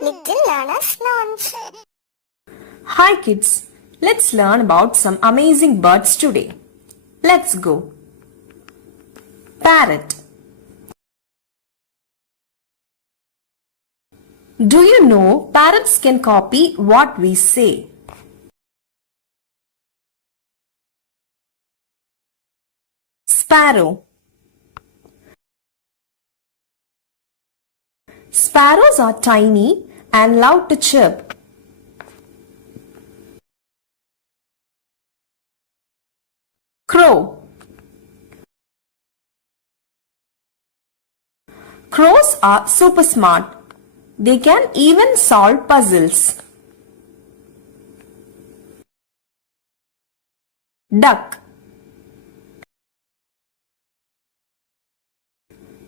Little Learner's Lounge. Hi kids, let's learn about some amazing birds today. Let's go. Parrot. Do you know parrots can copy what we say? Sparrow. Sparrows are tiny and love to chirp. Crow. Crows are super smart. They can even solve puzzles. Duck.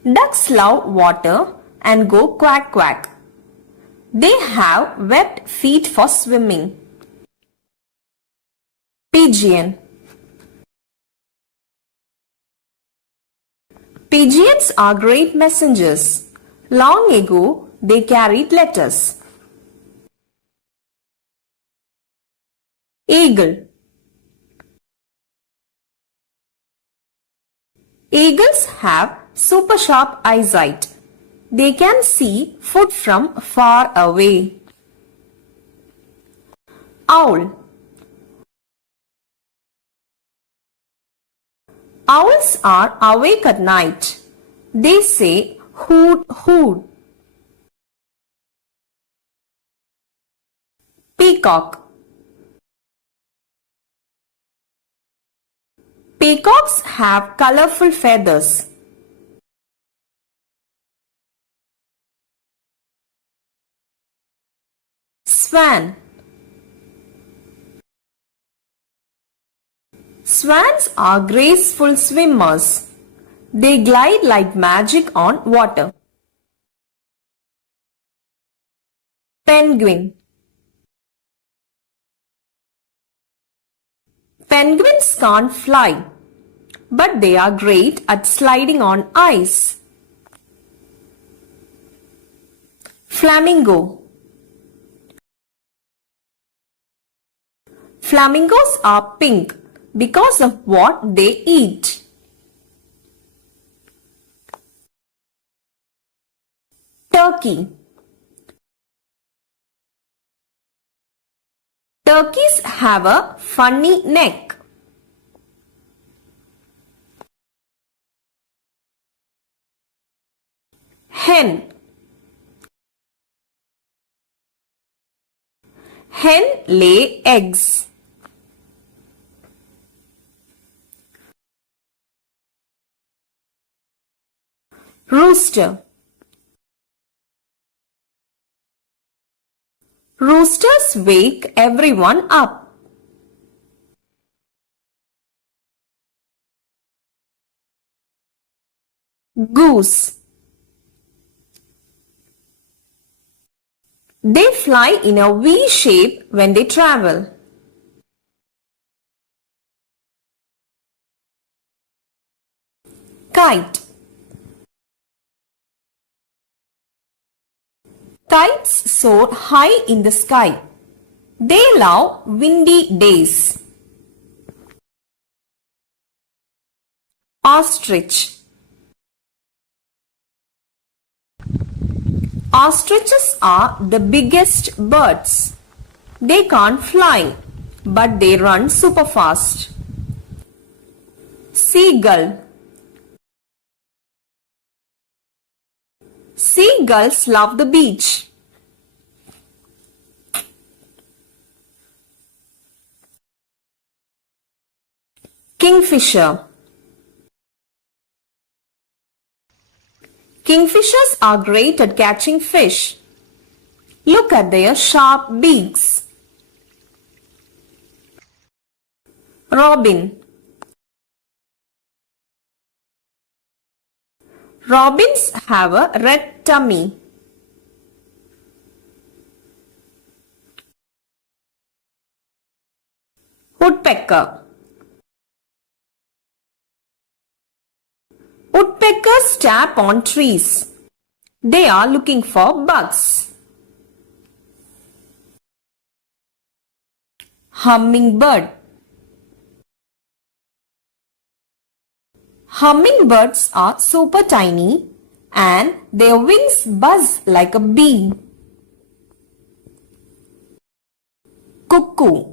Ducks love water and go quack quack. They have webbed feet for swimming. Pigeon. Pigeons are great messengers. Long ago, they carried letters. Eagle. Eagles have super sharp eyesight. They can see food from far away. Owl. Owls are awake at night. They say hoot hoot. Peacock. Peacocks have colorful feathers. Swan. Swans are graceful swimmers. They glide like magic on water. Penguin. Penguins can't fly, but they are great at sliding on ice. Flamingo. Flamingos are pink because of what they eat. Turkey. Turkeys have a funny neck. Hen. Hen lay eggs. Rooster. Roosters wake everyone up. Goose. They fly in a V shape when they travel. Kite. Kites soar high in the sky. They love windy days. Ostrich. Ostriches are the biggest birds. They can't fly, but they run super fast. Seagull. Seagulls love the beach. Kingfisher. Kingfishers are great at catching fish. Look at their sharp beaks. Robin. Robins have a red tummy. Woodpecker. Woodpeckers tap on trees. They are looking for bugs. Hummingbird. Hummingbirds are super tiny and their wings buzz like a bee. Cuckoo.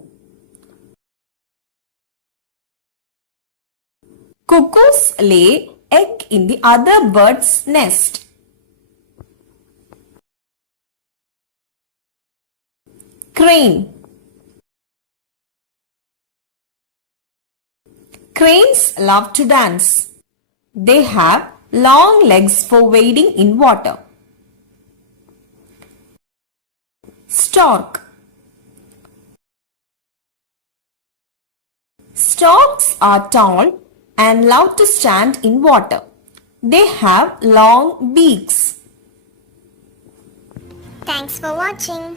Cuckoos lay egg in the other bird's nest. Crane. Cranes love to dance. They have long legs for wading in water. Stork. Storks are tall and love to stand in water. They have long beaks. Thanks for watching.